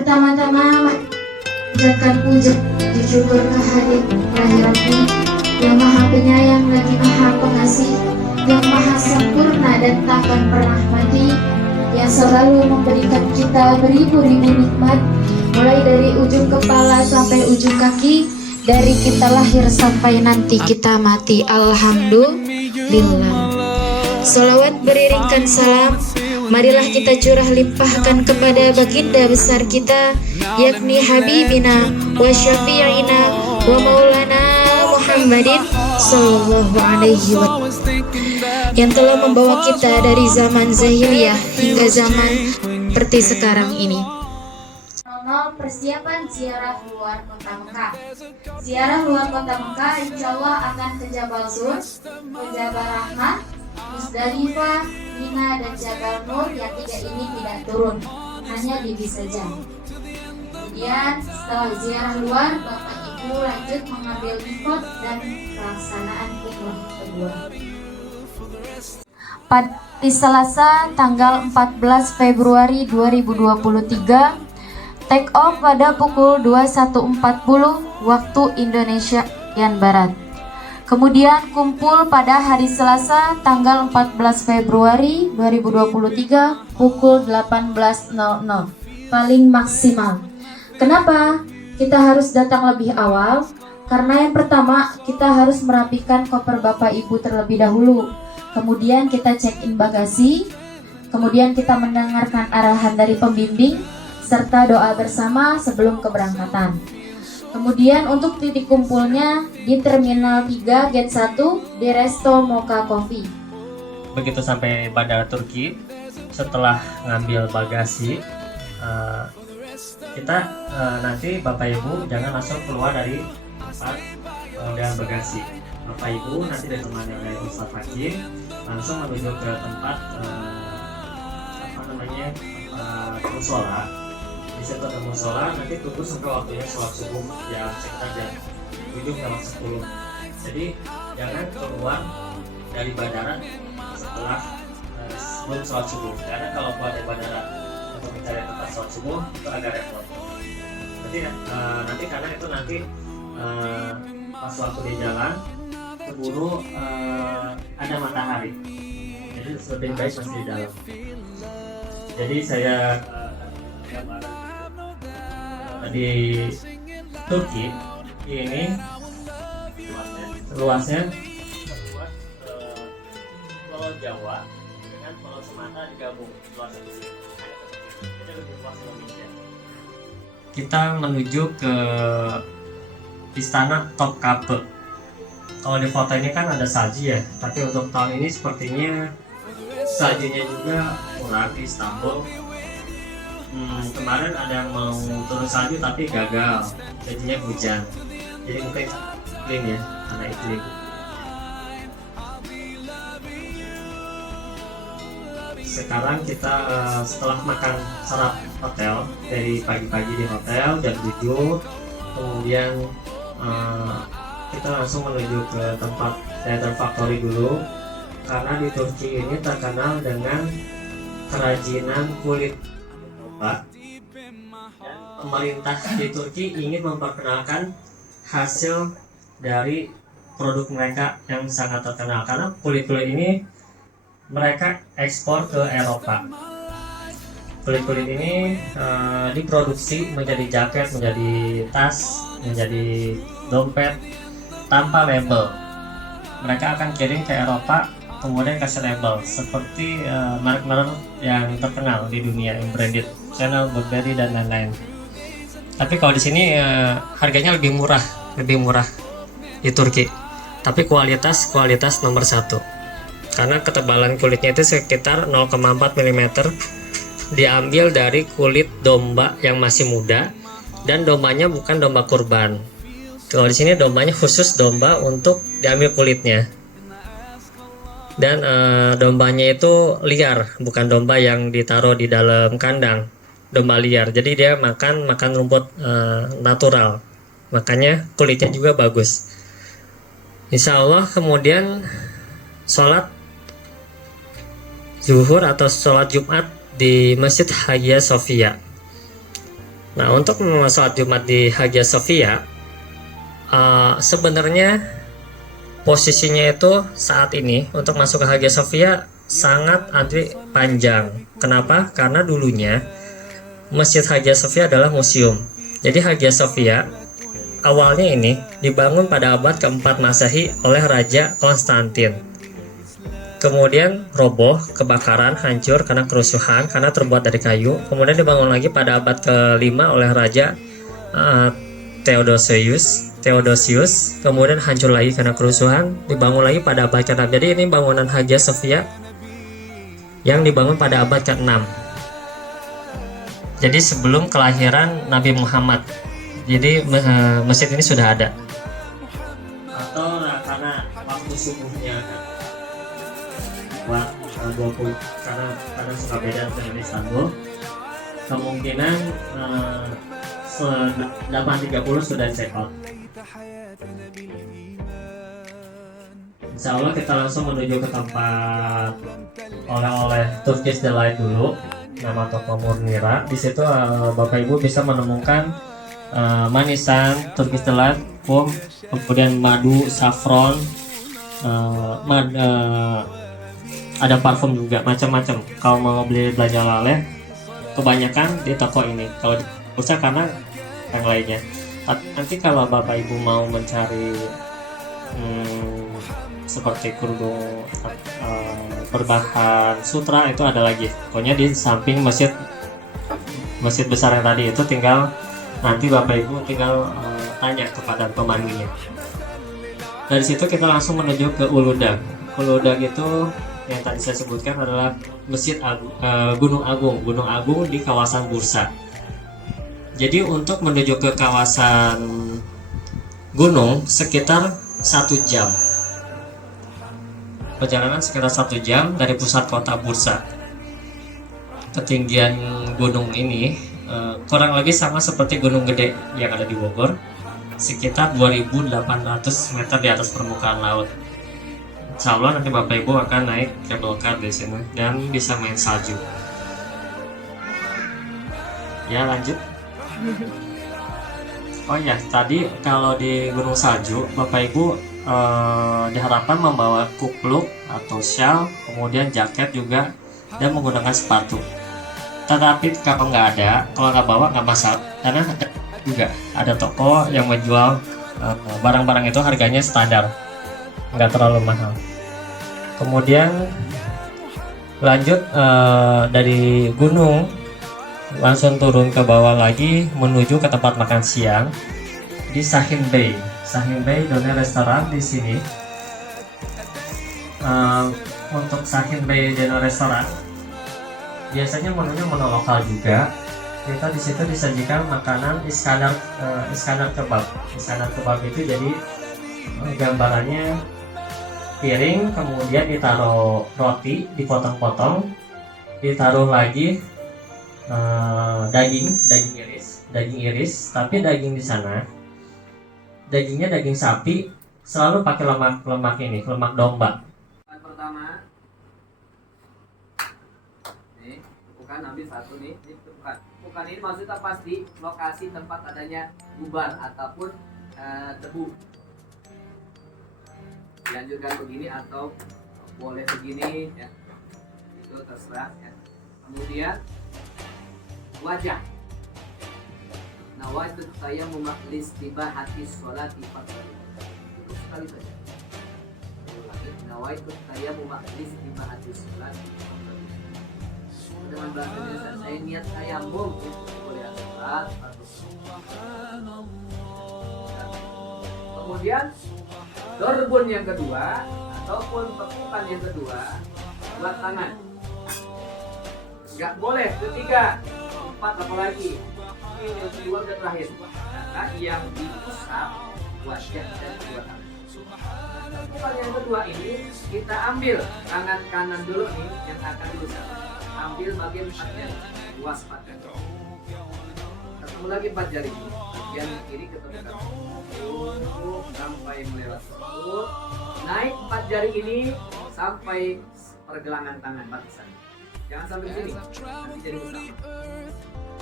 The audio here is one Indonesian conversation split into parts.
Pertama-tama ucapkan puja dan syukur kehadirat Rabbi yang Maha Penyayang lagi Maha Pengasih, yang Maha Sempurna dan takkan pernah mati, yang selalu memberikan kita beribu-ribu nikmat, mulai dari ujung kepala sampai ujung kaki, dari kita lahir sampai nanti kita mati. Alhamdulillah. Salawat beriringkan salam, marilah kita curah limpahkan kepada baginda besar kita, yakni Habibina wa Syafi'ina wa Maulana Muhammadin sallallahu alaihi wasallam, yang telah membawa kita dari zaman zahiliyah hingga zaman seperti sekarang ini. Persiapan ziarah luar kota Mekah. Ziarah luar kota Mekah insya Allah akan ke Jabal Sur, ke Jabal Rahmah, Musdalifah, Mina, dan Jabal Nur. Yang tiga ini tidak turun, hanya di bis saja. Kemudian setelah ziarah luar, Bapak Ibu lanjut mengambil mikot dan pelaksanaan umrah kedua. Pada Selasa tanggal 14 Februari 2023, take off pada pukul 21.40 waktu Indonesia Barat. Kemudian kumpul pada hari Selasa tanggal 14 Februari 2023 pukul 18.00 paling maksimal. Kenapa kita harus datang lebih awal? Karena yang pertama, kita harus merapikan koper Bapak Ibu terlebih dahulu. Kemudian kita check-in bagasi. Kemudian kita mendengarkan arahan dari pembimbing serta doa bersama sebelum keberangkatan. Kemudian untuk titik kumpulnya di Terminal 3 Gate 1 di Resto Mocha Coffee. Begitu sampai Bandara Turki, setelah ngambil bagasi, kita nanti Bapak Ibu jangan langsung keluar dari tempat pengambilan bagasi. Bapak Ibu nanti ditemani oleh Ustadz Hakim langsung menuju ke tempat musola. Di situ ada musola, nanti tunggu sampai waktunya sholat subuh yang sekitar jam 7:10. Jadi jangan keluar dari bandara setelah sebelum sholat subuh, karena kalau keluar dari bandara untuk mencari tempat sholat subuh itu agak repot. Nanti karena itu pas waktu di jalan keburu ada matahari, jadi lebih baik masih di dalam. Jadi saya di Turki ini luasnya Pulau Jawa dengan Pulau Sumatera digabung, luasnya di sini. Jadi lebih luas Indonesia. Kita menuju ke Istana Topkapı. Kalau di foto ini kan ada salju ya, tapi untuk tahun ini sepertinya saljunya juga kurang di Istanbul. Kemarin ada yang mau turun salju tapi gagal, jadinya hujan. Jadi mungkin iklim ya, karena iklim. Sekarang kita setelah makan sarapan hotel dari pagi-pagi di hotel jam 7, kemudian kita langsung menuju ke tempat Leather Factory dulu, karena di Turki ini terkenal dengan kerajinan kulit. Dan pemerintah di Turki ingin memperkenalkan hasil dari produk mereka yang sangat terkenal, karena kulit-kulit ini mereka ekspor ke Eropa. Kulit-kulit ini diproduksi menjadi jaket, menjadi tas, menjadi dompet tanpa label. Mereka akan kirim ke Eropa, kemudian kasih label seperti merek-merek yang terkenal di dunia yang branded, Chanel, Burberry, dan lain-lain. Tapi kalau di sini harganya lebih murah di Turki. Tapi kualitas nomor 1. Karena ketebalan kulitnya itu sekitar 0,4 mm, diambil dari kulit domba yang masih muda, dan dombanya bukan domba kurban. Kalau di sini dombanya khusus domba untuk diambil kulitnya. Dan dombanya itu liar, bukan domba yang ditaruh di dalam kandang. Domba liar, jadi dia makan rumput natural, makanya kulitnya juga bagus. Insya Allah kemudian sholat zuhur atau sholat Jumat di Masjid Hagia Sophia. Nah, untuk sholat Jumat di Hagia Sophia, sebenarnya posisinya itu saat ini untuk masuk ke Hagia Sophia sangat antri panjang. Kenapa? Karena dulunya Masjid Hagia Sophia adalah museum. Jadi Hagia Sophia awalnya ini dibangun pada abad keempat Masehi oleh Raja Konstantin. Kemudian roboh, kebakaran, hancur karena kerusuhan, karena terbuat dari kayu. Kemudian dibangun lagi pada abad ke-5 oleh Raja Theodosius. Kemudian hancur lagi karena kerusuhan, dibangun lagi pada abad ke-6. Jadi ini bangunan Hagia Sophia yang dibangun pada abad ke-6. Jadi sebelum kelahiran Nabi Muhammad. Jadi masjid ini sudah ada. Atau karena waktu subuhnya kan 20, karena suka beda dengan Istanbul, kemungkinan 8.30 sudah check out. Insya Allah kita langsung menuju ke tempat oleh-oleh Turkish Delight dulu, nama toko Murnira. Di situ Bapak Ibu bisa menemukan manisan Turkish Delight, kemudian madu, saffron, ada parfum juga, macam-macam. Kalau mau beli belanja oleh, kebanyakan di toko ini. Kalau di pusat karena yang lainnya. Nanti kalau Bapak Ibu mau mencari seperti kerudung berbahan sutra, itu ada lagi. Pokoknya di samping masjid besar yang tadi itu, tinggal nanti Bapak Ibu tinggal tanya kepada pemandunya. Dari situ kita langsung menuju ke Uludag. Uludag itu yang tadi saya sebutkan adalah Masjid Gunung Agung di kawasan Bursa. Jadi untuk menuju ke kawasan gunung sekitar 1 jam. Perjalanan sekitar 1 jam dari pusat kota Bursa. Ketinggian gunung ini kurang lebih sama seperti Gunung Gede yang ada di Bogor, sekitar 2.800 meter di atas permukaan laut. Insya Allah nanti Bapak Ibu akan naik cable car di sini dan bisa main salju. Ya, lanjut. Oh ya, tadi kalau di Gunung Salju Bapak Ibu diharapkan membawa kupluk atau shawl, kemudian jaket juga, dan menggunakan sepatu. Tetapi kalau nggak ada, kalau nggak bawa nggak masalah, karena juga ada toko yang menjual barang-barang itu harganya standar, nggak terlalu mahal. Kemudian lanjut dari gunung langsung turun ke bawah lagi menuju ke tempat makan siang di Sahin Bay. Sahin Bay Doner Restoran di sini. Untuk Sahin Bay Doner Restoran biasanya menunya menu lokal juga. Kita di situ disajikan makanan Iskandar kebab. Iskandar kebab itu jadi gambarannya piring, kemudian ditaruh roti, dipotong-potong, ditaruh lagi daging iris, tapi daging di sana dagingnya daging sapi, selalu pakai lemak domba. Pertama, nih tepukan, ambil satu nih, tepukan ini maksudnya pasti lokasi tempat adanya gubar ataupun debu. Dilanjutkan begini atau boleh begini ya, itu terserah ya. Kemudian wajah, nawaitu saya memaklis tiba hati sholat di pagi, itu sekali saja. Nawaitu saya memaklis tiba hati sholat di pagi. Dengan bahasa Indonesia, saya niat tayamum itu boleh sholat atau. Kemudian dorbun yang kedua ataupun tekukan yang kedua buat tangan. Nggak boleh ketiga, 4 apalagi. Ini yang kedua dan terakhir. Karena yang diusap wajah dan kedua tangan. Tekukan yang kedua ini kita ambil tangan kanan dulu nih yang akan diusap. Ambil bagian 4 jari, luas 4 jari. Ketemu lagi 4 jari. Bagian kiri ketemu sampai melewati perut, naik 4 jari ini sampai pergelangan tangan batasan. Jangan sampai sini, nanti jadi utama.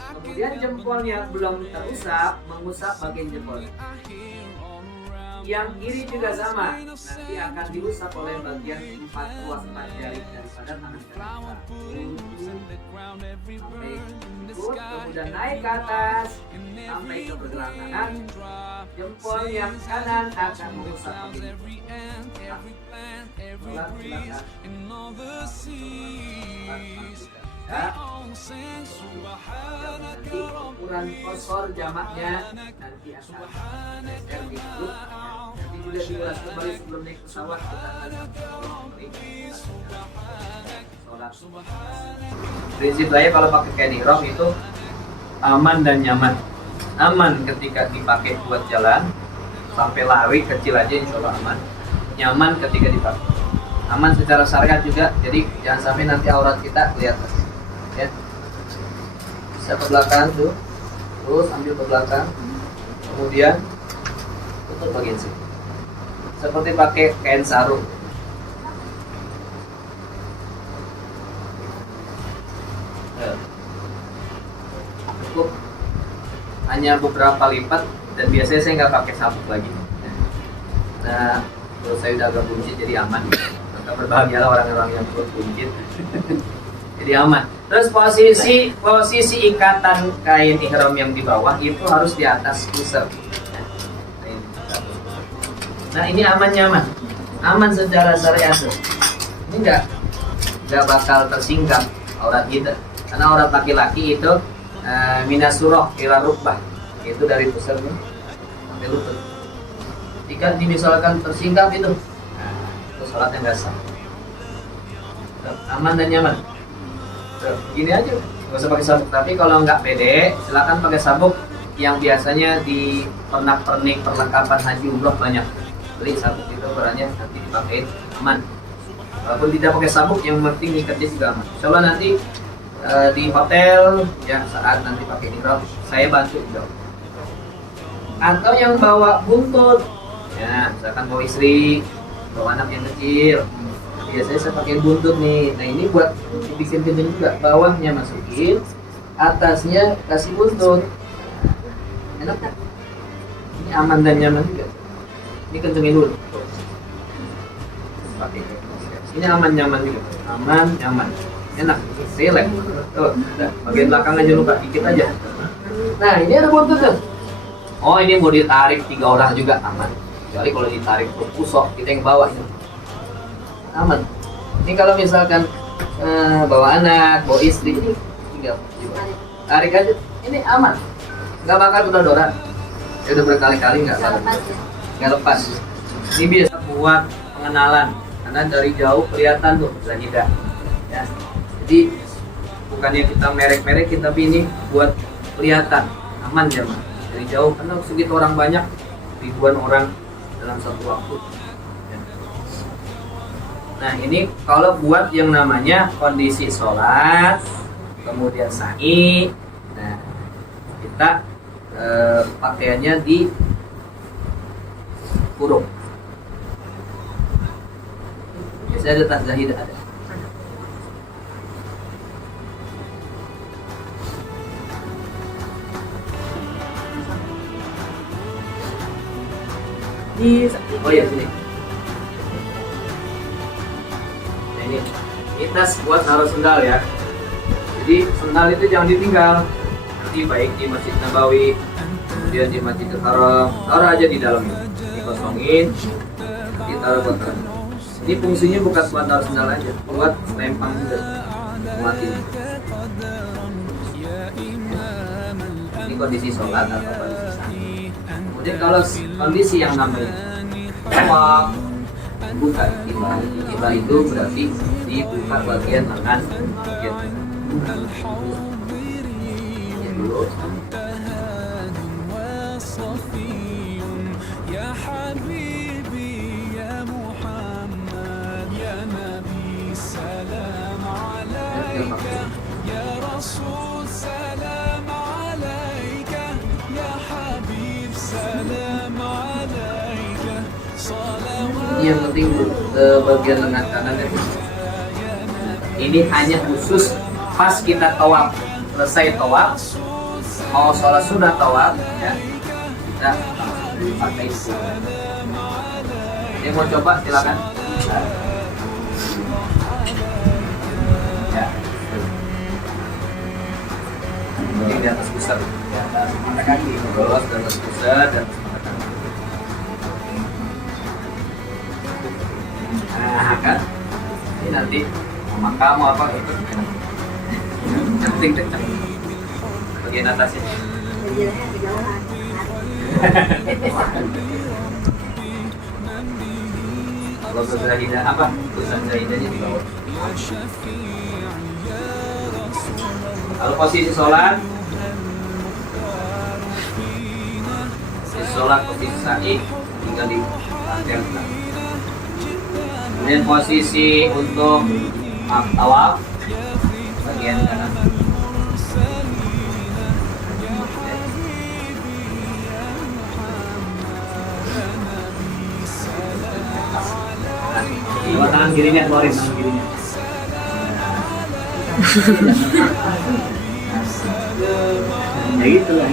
Kemudian jempolnya belum terusap, mengusap bagian jempol. Yang kiri juga sama, nanti akan diusap oleh bagian ruas 4 jari daripada tangan kanan. Sampai ikut, kemudian naik ke atas sampai ke pergelangan tangan. Jempol yang kanan akan mengusap bagian nanti ukuran fosfor jamaknya nanti akan dulu. Nanti juga diulas kembali sebelum naik pesawat kita akan sholat. Prinsip saya kalau pakai kain ihram itu aman dan nyaman. Aman ketika dipakai buat jalan, sampai lari kecil aja insya Allah aman. Nyaman ketika dipakai. Aman secara syariat juga, jadi jangan sampai nanti aurat kita kelihatan. Ya. Bisa ke belakang tuh, terus ambil ke belakang, kemudian tutup bagian sini. Seperti pakai kain sarung. Cukup hanya beberapa lipat dan biasanya saya nggak pakai sabuk lagi. Nah, kalau saya udah agak buncit jadi aman. Maka berbahagialah orang-orang yang perut buncit. Jadi aman. Terus posisi ikatan kain ihram yang di bawah itu harus di atas pusar. Nah ini aman nyaman, aman secara syariat. Ini nggak bakal tersingkap aurat kita. Karena aurat laki-laki itu minas surah ila rukbah, itu dari pusarnya sampai lutut. Jika misalkan tersingkap itu sholatnya nggak sah. Aman dan nyaman. Gini aja, nggak usah pakai sabuk. Tapi kalau nggak pede, silakan pakai sabuk yang biasanya di pernak-pernik perlengkapan haji umroh banyak. Beli sabuk itu ukurannya nanti dipakai aman. Walaupun tidak pakai sabuk, yang penting ikatnya juga aman. Insya Allah nanti di hotel ya saat nanti pakai ihram saya bantu juga. Atau yang bawa buntut, ya misalkan bawa istri, bawa anak yang kecil. Biasanya saya pakai buntut nih. Nah ini buat dibikin kenceng juga. Bawahnya masukin, atasnya kasih buntut. Enak kan? Ini aman dan nyaman juga. Ini kencengin dulu. Pakai. Ini aman nyaman juga. Aman nyaman. Enak. Relax. Tuh, udah. Bagian belakang aja lupa dikit aja. Nah ini ada buntut tuh. Oh ini mau ditarik 3 orang juga aman. Kecuali kalau ditarik pusok kita yang bawa ini. Aman. Ini kalau misalkan bawa anak, bawa istri ini tinggal tarik aja. Ini aman. Nggak bakal kedodoran. Ya udah berkali-kali nggak lepas. Ini biasa buat pengenalan karena dari jauh kelihatan tuh tidak. Ya. Jadi bukannya kita merek-merekin tapi ini buat kelihatan aman ya mas. Dari jauh karena segitu orang banyak, ribuan orang dalam satu waktu. Nah ini kalau buat yang namanya kondisi sholat, kemudian sa'i, nah kita pakaiannya di kurung. Biasanya ada tas zahid ada. Oh ya sini. Ini tas buat naruh sendal ya. Jadi sendal itu jangan ditinggal. Nanti baik di Masjid Nabawi, kemudian di Masjidil Haram, taruh aja di dalamnya. Dikosongin, ditaruh buat naruh. Ini fungsinya bukan buat naruh sendal aja, buat lempang juga. Mati. Ini kondisi sholat atau kondisi sahih. Kemudian kalau kondisi yang namanya tawaf, bukan kiblat itu berarti dibuka bagian lengan bagian dulu. Ini yang penting bagian lengan kanan itu. Ini hanya khusus pas kita tawaf, selesai tawaf mau sholat sudah tawaf ya, kita pakai itu. Yang mau coba silakan. Ya. Ini di atas pusat, ya, mata kaki, bolos di atas pusat dan mata kaki. Nah kan, ini nanti sama kamu apa gitu. Yang penting kencang. Bagian atasnya. Kalau Zahidah apa? Tulisan Zahidahnya di bawah. Kalau posisi sholat, posisi sa'i tinggal di lantai. Kemudian posisi untuk tawaf bagian kanan. Coba tangan kirinya keluarin, tangan kirinya. Ya gitu lah.